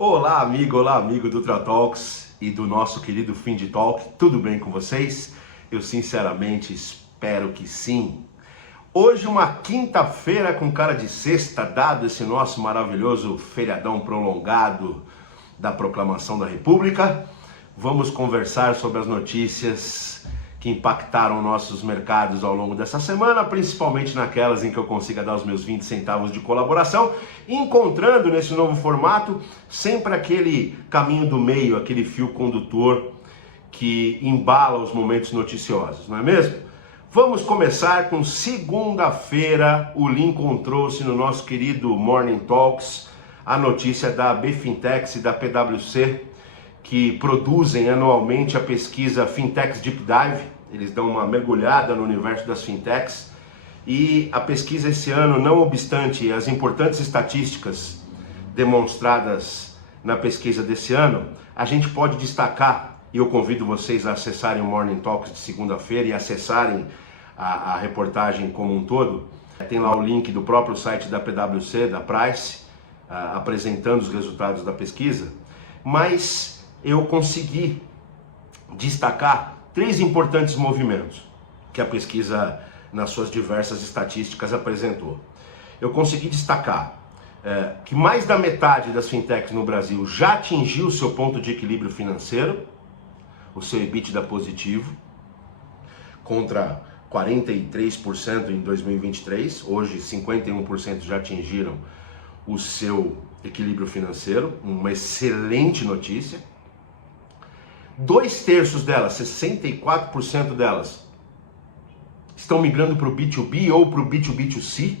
Olá amigo do Tratalks e do nosso querido FinDtalk, tudo bem com vocês? Eu sinceramente espero que sim. Hoje uma quinta-feira com cara de sexta, dado esse nosso maravilhoso feriadão prolongado da Proclamação da República, vamos conversar sobre as notícias que impactaram nossos mercados ao longo dessa semana, principalmente naquelas em que eu consiga dar os meus 20 centavos de colaboração, encontrando nesse novo formato sempre aquele caminho do meio, aquele fio condutor que embala os momentos noticiosos, não é mesmo? Vamos começar com segunda-feira. O Lincoln trouxe no nosso querido Morning Talks a notícia da BFintex e da PwC, que produzem anualmente a pesquisa Fintechs Deep Dive. Eles dão uma mergulhada no universo das fintechs, e a pesquisa esse ano, não obstante as importantes estatísticas demonstradas na pesquisa desse ano, a gente pode destacar, e eu convido vocês a acessarem o Morning Talks de segunda-feira e acessarem a reportagem como um todo. Tem lá o link do próprio site da PwC, da Price, apresentando os resultados da pesquisa, mas eu consegui destacar três importantes movimentos que a pesquisa, nas suas diversas estatísticas, apresentou. Eu consegui destacar que mais da metade das fintechs no Brasil já atingiu o seu ponto de equilíbrio financeiro, o seu EBITDA positivo, contra 43% em 2023, hoje 51% já atingiram o seu equilíbrio financeiro, uma excelente notícia. 2/3 delas, 64% delas, estão migrando para o B2B ou para o B2B2C.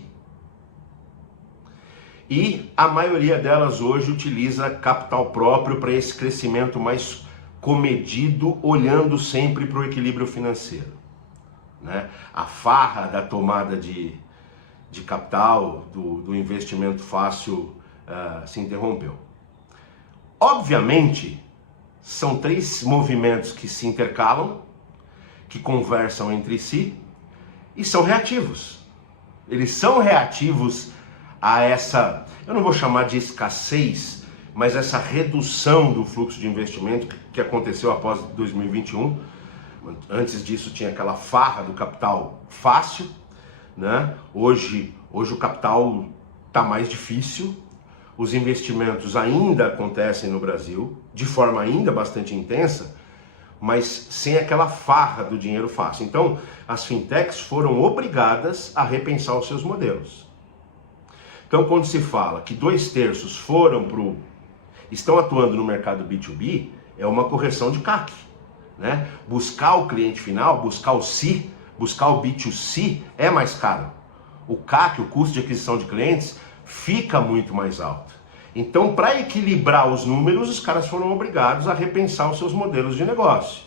E a maioria delas hoje utiliza capital próprio para esse crescimento mais comedido, olhando sempre para o equilíbrio financeiro, né? A farra da tomada de capital, do investimento fácil, se interrompeu. Obviamente, são três movimentos que se intercalam, que conversam entre si e são reativos. Eles são reativos a essa, eu não vou chamar de escassez, mas essa redução do fluxo de investimento que aconteceu após 2021. Antes disso tinha aquela farra do capital fácil, né? Hoje o capital está mais difícil. Os investimentos ainda acontecem no Brasil, de forma ainda bastante intensa, mas sem aquela farra do dinheiro fácil. Então, as fintechs foram obrigadas a repensar os seus modelos. Então, quando se fala que 2/3 estão atuando no mercado B2B, é uma correção de CAC, né? Buscar o cliente final, buscar o C, buscar o B2C é mais caro. O CAC, o custo de aquisição de clientes, fica muito mais alto. Então, para equilibrar os números, os caras foram obrigados a repensar os seus modelos de negócio,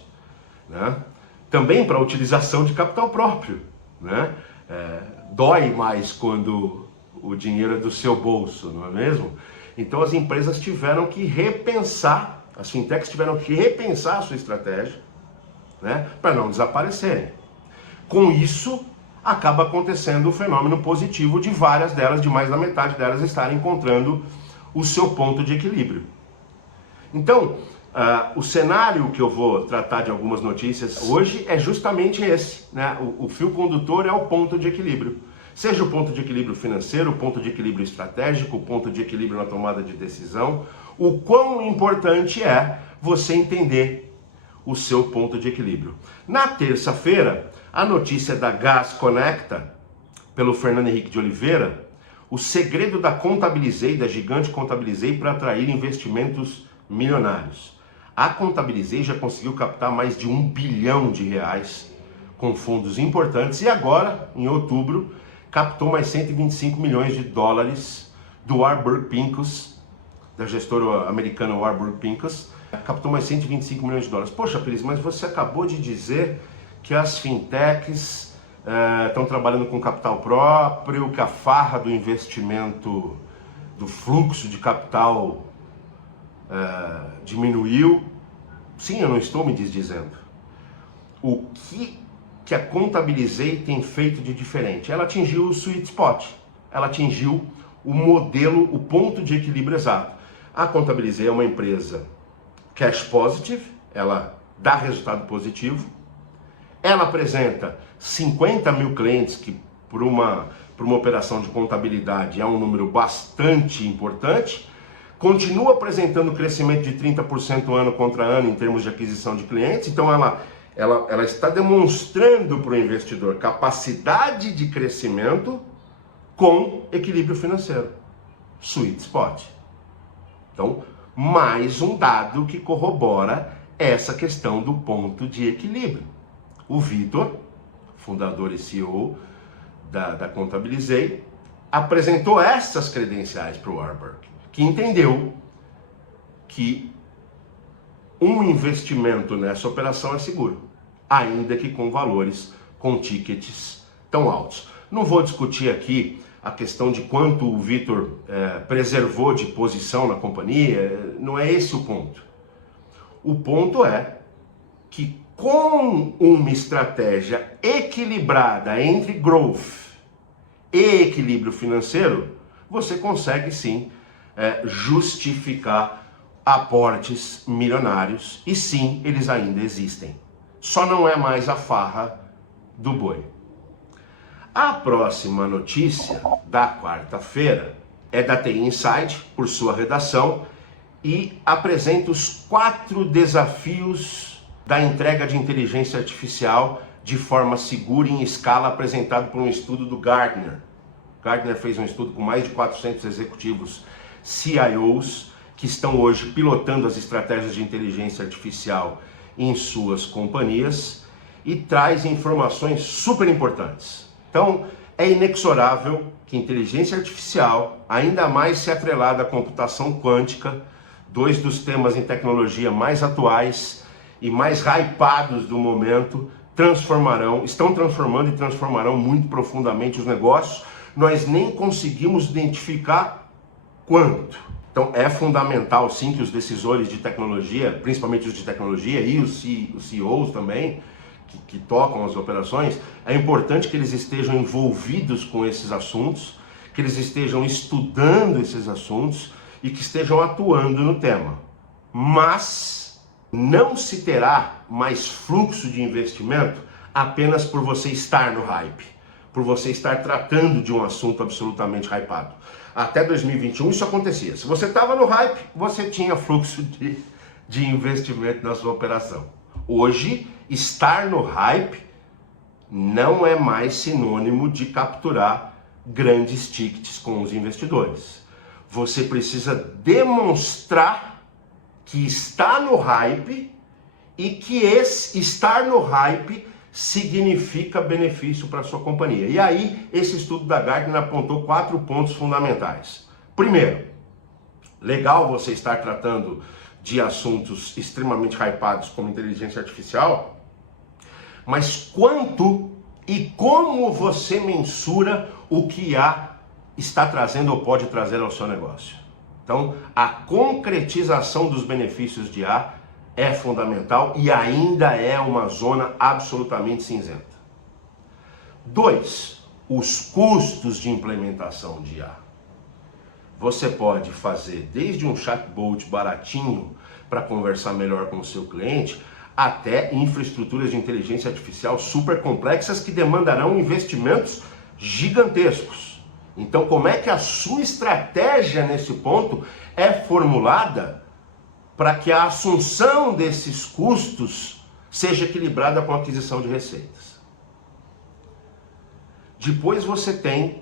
né? Também para a utilização de capital próprio, né? Dói mais quando o dinheiro é do seu bolso, não é mesmo? Então as empresas tiveram que repensar, as fintechs tiveram que repensar a sua estratégia, né? Para não desaparecerem. Com isso, acaba acontecendo o fenômeno positivo de várias delas, de mais da metade delas, estarem encontrando o seu ponto de equilíbrio. Então, o cenário que eu vou tratar de algumas notícias hoje é justamente esse, né? O fio condutor é o ponto de equilíbrio. Seja o ponto de equilíbrio financeiro, o ponto de equilíbrio estratégico, o ponto de equilíbrio na tomada de decisão. O quão importante é você entender o seu ponto de equilíbrio. Na terça-feira, a notícia da Gas Conecta, pelo Fernando Henrique de Oliveira, o segredo da Contabilizei, da gigante Contabilizei, para atrair investimentos milionários. A Contabilizei já conseguiu captar mais de R$1 bilhão com fundos importantes e agora, em outubro, captou mais 125 milhões de dólares do Warburg Pincus, da gestora americana Warburg Pincus, captou mais 125 milhões de dólares. Poxa, Pires, mas você acabou de dizer que as fintechs estão trabalhando com capital próprio, que a farra do investimento, do fluxo de capital diminuiu. Sim, eu não estou me desdizendo. O que a Contabilizei tem feito de diferente? Ela atingiu o sweet spot, ela atingiu o modelo, o ponto de equilíbrio exato. A Contabilizei é uma empresa cash positive, ela dá resultado positivo, ela apresenta 50 mil clientes, que por uma operação de contabilidade é um número bastante importante, continua apresentando crescimento de 30% ano contra ano em termos de aquisição de clientes, então ela está demonstrando para o investidor capacidade de crescimento com equilíbrio financeiro, sweet spot. Então, mais um dado que corrobora essa questão do ponto de equilíbrio. O Vitor, fundador e CEO da Contabilizei, apresentou essas credenciais para o Warburg, que entendeu que um investimento nessa operação é seguro, ainda que com valores, com tickets tão altos. Não vou discutir aqui a questão de quanto o Vitor preservou de posição na companhia, não é esse o ponto. O ponto é que com uma estratégia equilibrada entre growth e equilíbrio financeiro, você consegue sim justificar aportes milionários, e sim, eles ainda existem. Só não é mais a farra do boi. A próxima notícia da quarta-feira é da TI Insight, por sua redação, e apresenta os 4 desafios da entrega de inteligência artificial de forma segura e em escala, apresentado por um estudo do Gartner. Gartner fez um estudo com mais de 400 executivos CIOs que estão hoje pilotando as estratégias de inteligência artificial em suas companhias e traz informações super importantes. Então, é inexorável que inteligência artificial, ainda mais se atrelada à computação quântica, 2 dos temas em tecnologia mais atuais e mais hypados do momento, estão transformando e transformarão muito profundamente os negócios. Nós nem conseguimos identificar quanto. Então é fundamental sim que os decisores de tecnologia, principalmente os de tecnologia e os CEOs também, que tocam as operações, é importante que eles estejam envolvidos com esses assuntos, que eles estejam estudando esses assuntos e que estejam atuando no tema. Mas não se terá mais fluxo de investimento apenas por você estar no hype, por você estar tratando de um assunto absolutamente hypado. Até 2021 isso acontecia. Se você estava no hype, você tinha fluxo de investimento na sua operação. Hoje, estar no hype não é mais sinônimo de capturar grandes tickets com os investidores. Você precisa demonstrar que está no hype e que esse estar no hype significa benefício para a sua companhia. E aí, esse estudo da Gartner apontou 4 pontos fundamentais. Primeiro, legal você estar tratando de assuntos extremamente hypados como inteligência artificial, mas quanto e como você mensura o que IA está trazendo ou pode trazer ao seu negócio? Então, a concretização dos benefícios de IA é fundamental e ainda é uma zona absolutamente cinzenta. 2. Os custos de implementação de IA. Você pode fazer desde um chatbot baratinho para conversar melhor com o seu cliente, até infraestruturas de inteligência artificial super complexas que demandarão investimentos gigantescos. Então, como é que a sua estratégia nesse ponto é formulada para que a assunção desses custos seja equilibrada com a aquisição de receitas? Depois você tem,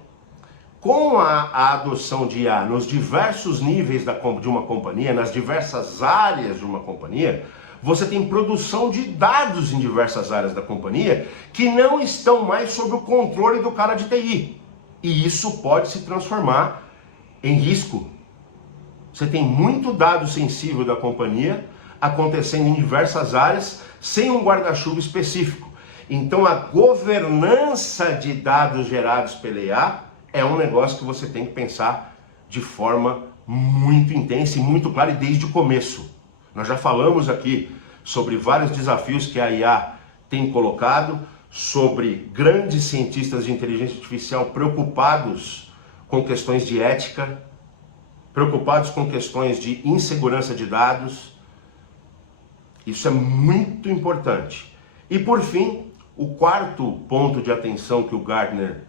com a adoção de IA nos diversos níveis de uma companhia, nas diversas áreas de uma companhia, você tem produção de dados em diversas áreas da companhia que não estão mais sob o controle do cara de TI. E isso pode se transformar em risco. Você tem muito dado sensível da companhia acontecendo em diversas áreas sem um guarda-chuva específico. Então a governança de dados gerados pela IA é um negócio que você tem que pensar de forma muito intensa e muito clara e desde o começo. Nós já falamos aqui sobre vários desafios que a IA tem colocado, sobre grandes cientistas de inteligência artificial preocupados com questões de ética, preocupados com questões de insegurança de dados. Isso é muito importante. E por fim, o quarto ponto de atenção que o Gartner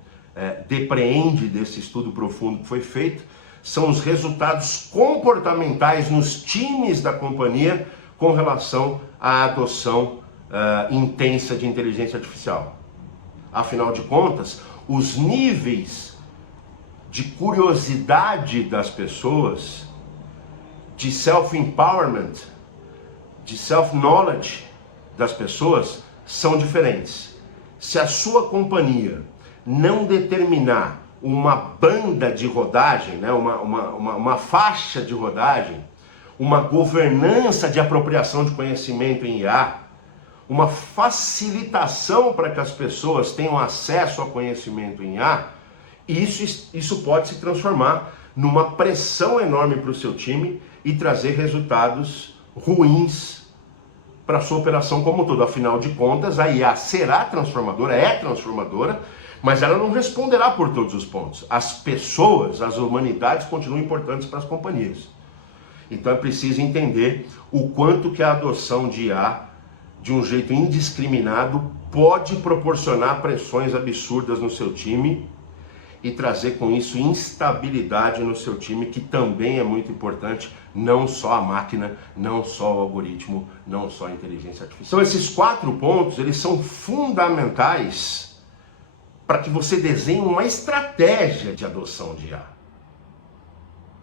depreende desse estudo profundo que foi feito são os resultados comportamentais nos times da companhia com relação à adoção intensa de inteligência artificial. Afinal de contas, os níveis de curiosidade das pessoas, de self-empowerment, de self-knowledge das pessoas são diferentes. Se a sua companhia não determinar uma banda de rodagem, né, uma faixa de rodagem, uma governança de apropriação de conhecimento em IA, uma facilitação para que as pessoas tenham acesso ao conhecimento em IA, isso pode se transformar numa pressão enorme para o seu time e trazer resultados ruins para a sua operação como um todo. Afinal de contas, a IA será transformadora, é transformadora, mas ela não responderá por todos os pontos. As pessoas, as humanidades continuam importantes para as companhias. Então é preciso entender o quanto que a adoção de IA, de um jeito indiscriminado, pode proporcionar pressões absurdas no seu time e trazer com isso instabilidade no seu time, que também é muito importante, não só a máquina, não só o algoritmo, não só a inteligência artificial. Então esses 4 pontos, eles são fundamentais para que você desenhe uma estratégia de adoção de IA.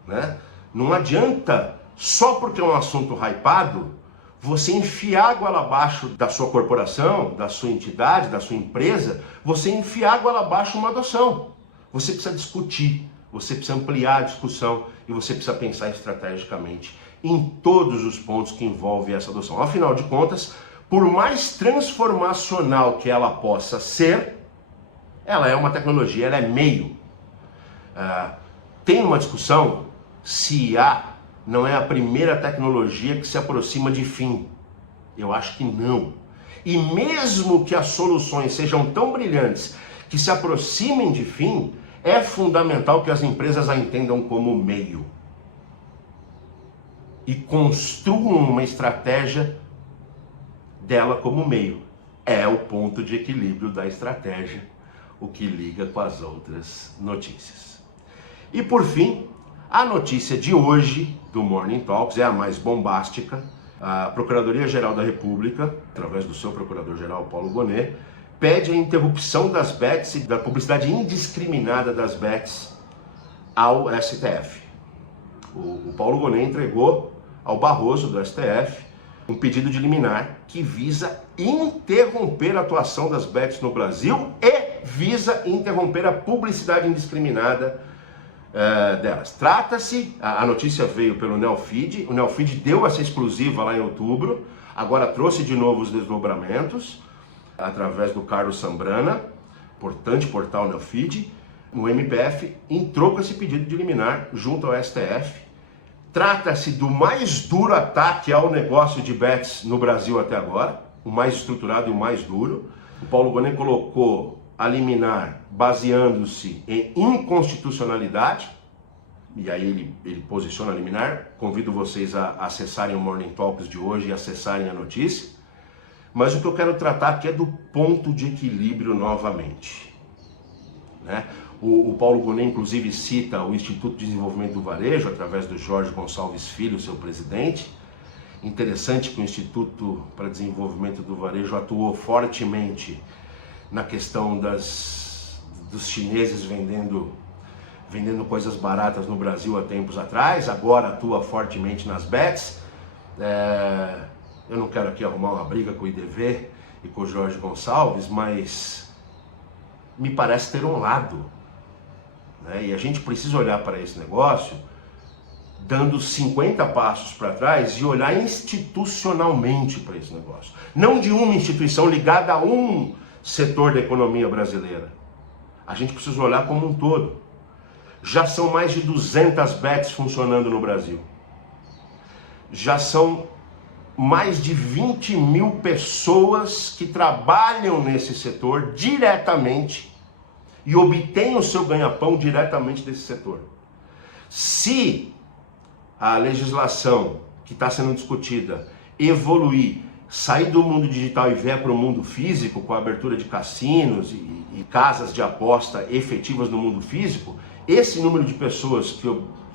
Né? Não adianta, só porque é um assunto hypado, você enfiar água abaixo da sua corporação, da sua entidade, da sua empresa, você enfiar água abaixo uma adoção. Você precisa discutir, você precisa ampliar a discussão e você precisa pensar estrategicamente em todos os pontos que envolvem essa adoção. Afinal de contas, por mais transformacional que ela possa ser, ela é uma tecnologia, ela é meio. Tem uma discussão se IA não é a primeira tecnologia que se aproxima de fim. Eu acho que não. E mesmo que as soluções sejam tão brilhantes que se aproximem de fim, é fundamental que as empresas a entendam como meio e construam uma estratégia dela como meio. É o ponto de equilíbrio da estratégia, o que liga com as outras notícias. E por fim, a notícia de hoje do Morning Talks é a mais bombástica. A Procuradoria-Geral da República, através do seu Procurador-Geral Paulo Gonet, pede a interrupção das bets e da publicidade indiscriminada das bets ao STF. O Paulo Gonet entregou ao Barroso do STF um pedido de liminar que visa interromper a atuação das bets no Brasil e visa interromper a publicidade indiscriminada delas. Trata-se, a notícia veio pelo Neofeed, o Neofeed deu essa exclusiva lá em outubro, agora trouxe de novo os desdobramentos, através do Carlos Sambrana, importante portal Neofeed. O MPF entrou com esse pedido de liminar junto ao STF. Trata-se do mais duro ataque ao negócio de bets no Brasil até agora, o mais estruturado e o mais duro. O Paulo Gonet colocou a liminar baseando-se em inconstitucionalidade, e aí ele posiciona a liminar. Convido vocês a acessarem o Morning Talks de hoje e acessarem a notícia. Mas o que eu quero tratar aqui é do ponto de equilíbrio novamente. Né? O Paulo Gonet, inclusive, cita o Instituto de Desenvolvimento do Varejo, através do Jorge Gonçalves Filho, seu presidente. Interessante que o Instituto para Desenvolvimento do Varejo atuou fortemente na questão dos chineses vendendo coisas baratas no Brasil há tempos atrás, agora atua fortemente nas bets. Eu não quero aqui arrumar uma briga com o IDV e com o Jorge Gonçalves, mas me parece ter um lado. Né? E a gente precisa olhar para esse negócio dando 50 passos para trás e olhar institucionalmente para esse negócio. Não de uma instituição ligada a um setor da economia brasileira. A gente precisa olhar como um todo. Já são mais de 200 bets funcionando no Brasil. Já são mais de 20 mil pessoas que trabalham nesse setor diretamente e obtêm o seu ganha-pão diretamente desse setor. Se a legislação que está sendo discutida evoluir, sair do mundo digital e vier para o mundo físico, com a abertura de cassinos e casas de aposta efetivas no mundo físico, esse número de pessoas que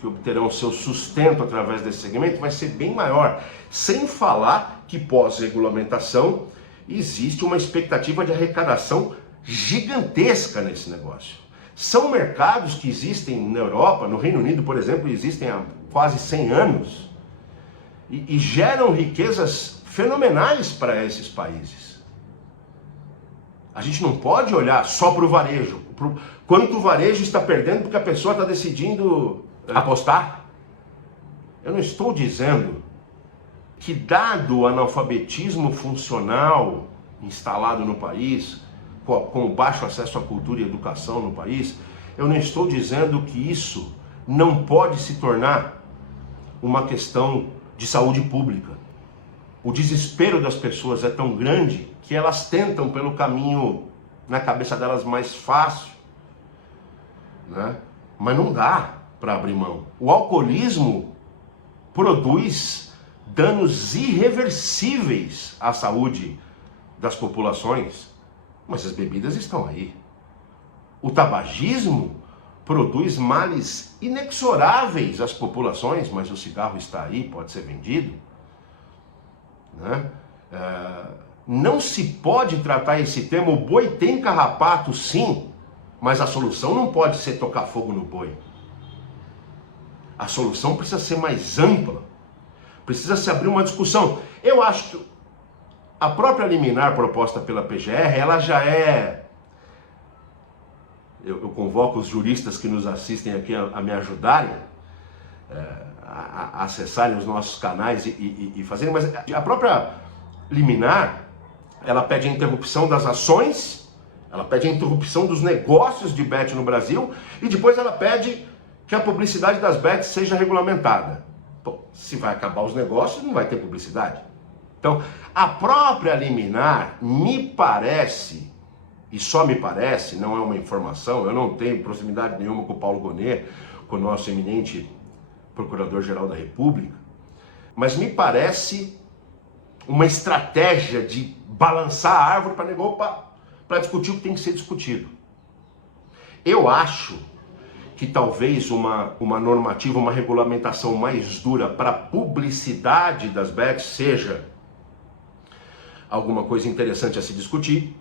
obterão seu sustento através desse segmento vai ser bem maior. Sem falar que pós-regulamentação existe uma expectativa de arrecadação gigantesca nesse negócio. São mercados que existem na Europa, no Reino Unido, por exemplo, existem há quase 100 anos e geram riquezas fenomenais para esses países. A gente não pode olhar só para o varejo. Quanto o varejo está perdendo porque a pessoa está decidindo apostar. Eu não estou dizendo que, dado o analfabetismo funcional instalado no país, com o baixo acesso à cultura e educação no país, eu não estou dizendo que isso não pode se tornar uma questão de saúde pública. O desespero das pessoas é tão grande que elas tentam pelo caminho, na cabeça delas, mais fácil, né? Mas não dá para abrir mão. O alcoolismo produz danos irreversíveis à saúde das populações, mas as bebidas estão aí. O tabagismo produz males inexoráveis às populações, mas o cigarro está aí, pode ser vendido, né? Não se pode tratar esse tema. O boi tem carrapato, sim, mas a solução não pode ser tocar fogo no boi. A solução precisa ser mais ampla, precisa se abrir uma discussão. Eu acho que a própria liminar proposta pela PGR, ela já é... Eu convoco os juristas que nos assistem aqui a me ajudarem, a acessarem os nossos canais e fazerem, mas a própria liminar, ela pede a interrupção das ações, ela pede a interrupção dos negócios de bet no Brasil e depois ela pede que a publicidade das bets seja regulamentada. Pô, se vai acabar os negócios, não vai ter publicidade. Então, a própria liminar, me parece, e só me parece, não é uma informação, eu não tenho proximidade nenhuma com o Paulo Gonet, com o nosso eminente Procurador-Geral da República, mas me parece uma estratégia de balançar a árvore para discutir o que tem que ser discutido. Eu acho que talvez uma normativa, uma regulamentação mais dura para a publicidade das bets seja alguma coisa interessante a se discutir.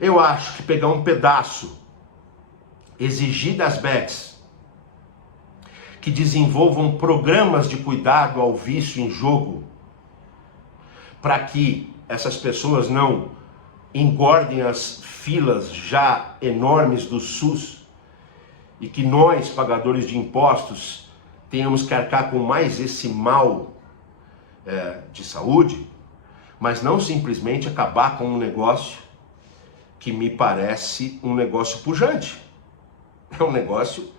Eu acho que pegar um pedaço, exigir das bets que desenvolvam programas de cuidado ao vício em jogo, para que essas pessoas não engordem as filas já enormes do SUS e que nós, pagadores de impostos, tenhamos que arcar com mais esse mal de saúde, mas não simplesmente acabar com um negócio que me parece um negócio pujante. É um negócio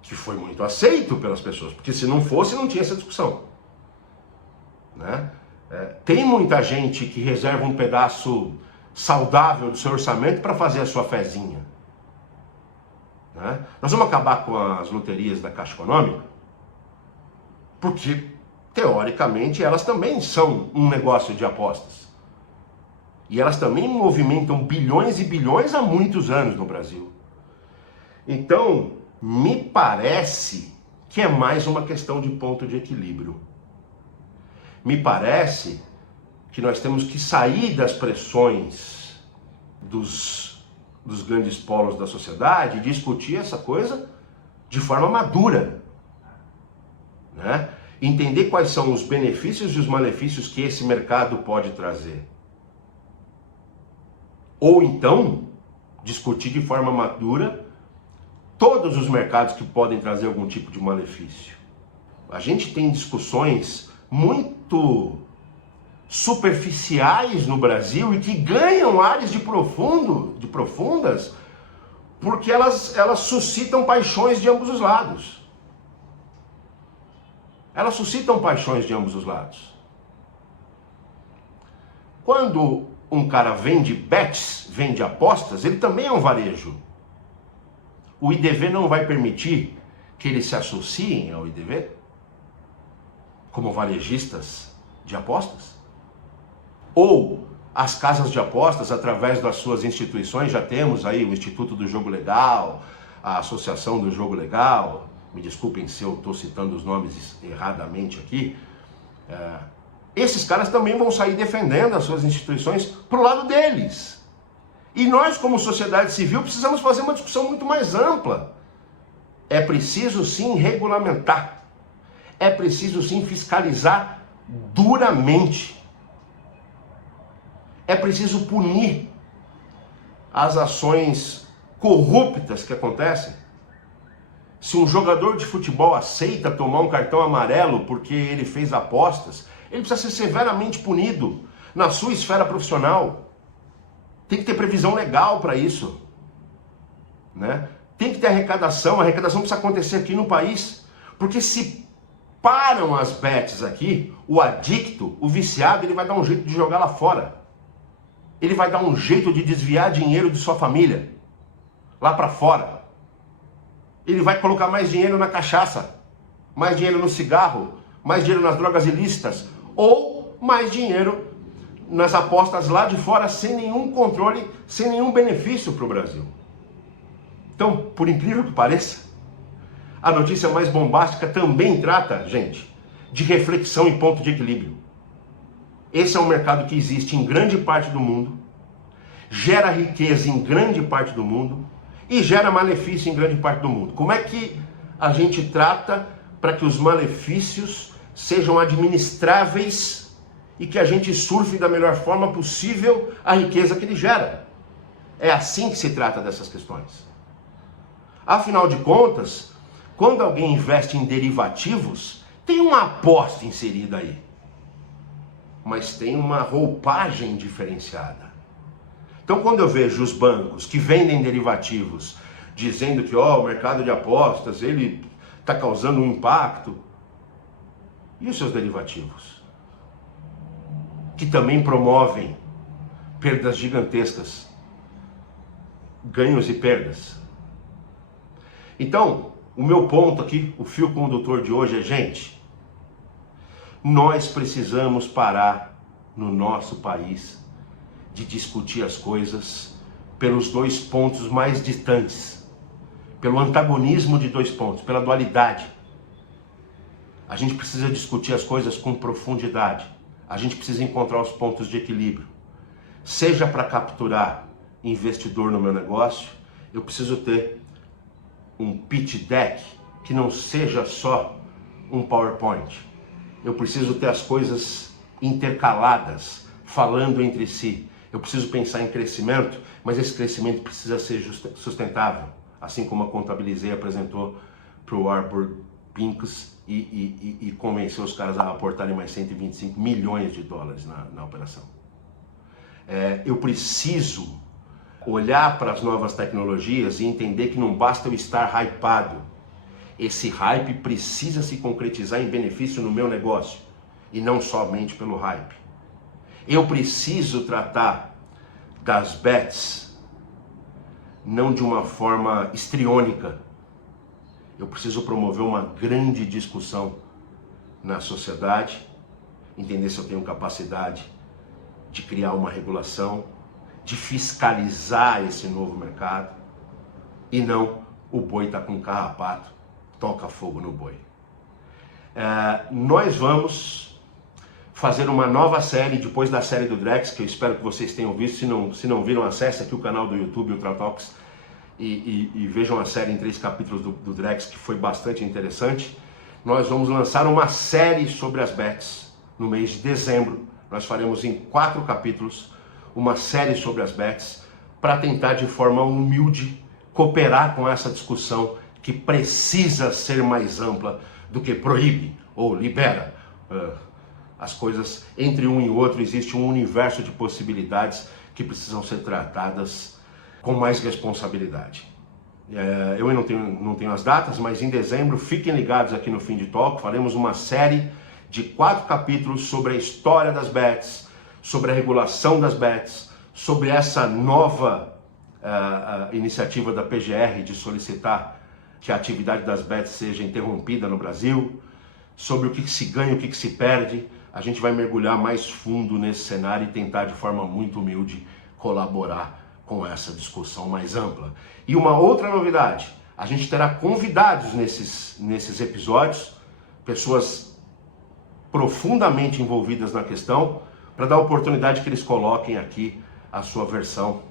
que foi muito aceito pelas pessoas, porque se não fosse, não tinha essa discussão, né? Tem muita gente que reserva um pedaço saudável do seu orçamento para fazer a sua fezinha, né? Nós vamos acabar com as loterias da Caixa Econômica, porque, teoricamente, elas também são um negócio de apostas. E elas também movimentam bilhões e bilhões há muitos anos no Brasil. Então, me parece que é mais uma questão de ponto de equilíbrio. Me parece que nós temos que sair das pressões dos grandes polos da sociedade e discutir essa coisa de forma madura, né? Entender quais são os benefícios e os malefícios que esse mercado pode trazer. Ou então, discutir de forma madura todos os mercados que podem trazer algum tipo de malefício. A gente tem discussões muito superficiais no Brasil e que ganham áreas de profundas, porque elas suscitam paixões de ambos os lados. Elas suscitam paixões de ambos os lados. Quando um cara vende bets, vende apostas, ele também é um varejo. O IDV não vai permitir que eles se associem ao IDV como varejistas de apostas? Ou as casas de apostas, através das suas instituições, já temos aí o Instituto do Jogo Legal, a Associação do Jogo Legal, me desculpem se eu estou citando os nomes erradamente aqui, esses caras também vão sair defendendo as suas instituições para o lado deles. E nós, como sociedade civil, precisamos fazer uma discussão muito mais ampla. É preciso sim regulamentar, é preciso sim fiscalizar duramente. É preciso punir as ações corruptas que acontecem. Se um jogador de futebol aceita tomar um cartão amarelo porque ele fez apostas, ele precisa ser severamente punido na sua esfera profissional. Tem que ter previsão legal para isso, né? Tem que ter arrecadação, a arrecadação precisa acontecer aqui no país, porque se param as bets aqui, o adicto, o viciado, ele vai dar um jeito de jogar lá fora. Ele vai dar um jeito de desviar dinheiro de sua família, lá para fora. Ele vai colocar mais dinheiro na cachaça, mais dinheiro no cigarro, mais dinheiro nas drogas ilícitas, ou mais dinheiro nas apostas lá de fora, sem nenhum controle, sem nenhum benefício para o Brasil. Então, por incrível que pareça, a notícia mais bombástica também trata, gente, de reflexão e ponto de equilíbrio. Esse é um mercado que existe em grande parte do mundo, gera riqueza em grande parte do mundo e gera malefício em grande parte do mundo. Como é que a gente trata para que os malefícios sejam administráveis e que a gente surfe da melhor forma possível a riqueza que ele gera? É assim que se trata dessas questões. Afinal de contas, quando alguém investe em derivativos, tem uma aposta inserida aí, mas tem uma roupagem diferenciada. Então, quando eu vejo os bancos que vendem derivativos dizendo que o mercado de apostas ele está causando um impacto, e os seus derivativos? Que também promovem perdas gigantescas, ganhos e perdas. Então, o meu ponto aqui, o fio condutor de hoje é, gente, nós precisamos parar no nosso país de discutir as coisas pelos dois pontos mais distantes, pelo antagonismo de dois pontos, pela dualidade. A gente precisa discutir as coisas com profundidade. A gente precisa encontrar os pontos de equilíbrio. Seja para capturar investidor no meu negócio, eu preciso ter um pitch deck que não seja só um PowerPoint. Eu preciso ter as coisas intercaladas, falando entre si. Eu preciso pensar em crescimento, mas esse crescimento precisa ser sustentável, assim como a Contabilizei apresentou para o Warburg Pincus e convenceu os caras a aportarem mais 125 milhões de dólares na operação. Eu preciso olhar para as novas tecnologias e entender que não basta eu estar hypado. Esse hype precisa se concretizar em benefício no meu negócio e não somente pelo hype. Eu preciso tratar das bets não de uma forma histriônica. Eu preciso promover uma grande discussão na sociedade, entender se eu tenho capacidade de criar uma regulação, de fiscalizar esse novo mercado, e não o boi está com carrapato, toca fogo no boi. Nós vamos fazer uma nova série depois da série do Drex, que eu espero que vocês tenham visto. Se não viram, acesse aqui o canal do YouTube, Ultra Talks, e vejam a série em 3 capítulos do Drex, que foi bastante interessante. Nós vamos lançar uma série sobre as bets no mês de dezembro. Nós faremos em 4 capítulos uma série sobre as bets para tentar de forma humilde cooperar com essa discussão que precisa ser mais ampla do que proíbe ou libera. As coisas entre um e outro, existe um universo de possibilidades que precisam ser tratadas com mais responsabilidade. Eu não tenho as datas, mas em dezembro, fiquem ligados aqui no Fim de Talk, faremos uma série de 4 capítulos sobre a história das bets, sobre a regulação das bets, sobre essa nova iniciativa da PGR de solicitar que a atividade das bets seja interrompida no Brasil, sobre o que se ganha, o que se perde. A gente vai mergulhar mais fundo nesse cenário e tentar de forma muito humilde colaborar com essa discussão mais ampla. E uma outra novidade, a gente terá convidados nesses episódios, pessoas profundamente envolvidas na questão, para dar a oportunidade que eles coloquem aqui a sua versão,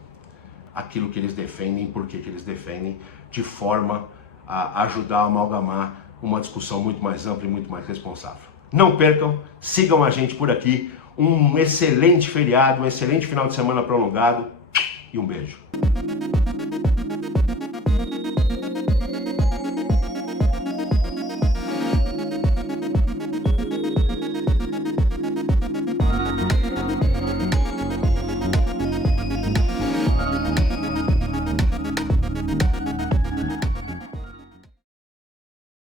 aquilo que eles defendem, por que eles defendem, de forma a ajudar a amalgamar uma discussão muito mais ampla e muito mais responsável. Não percam, sigam a gente por aqui, um excelente feriado, um excelente final de semana prolongado e um beijo.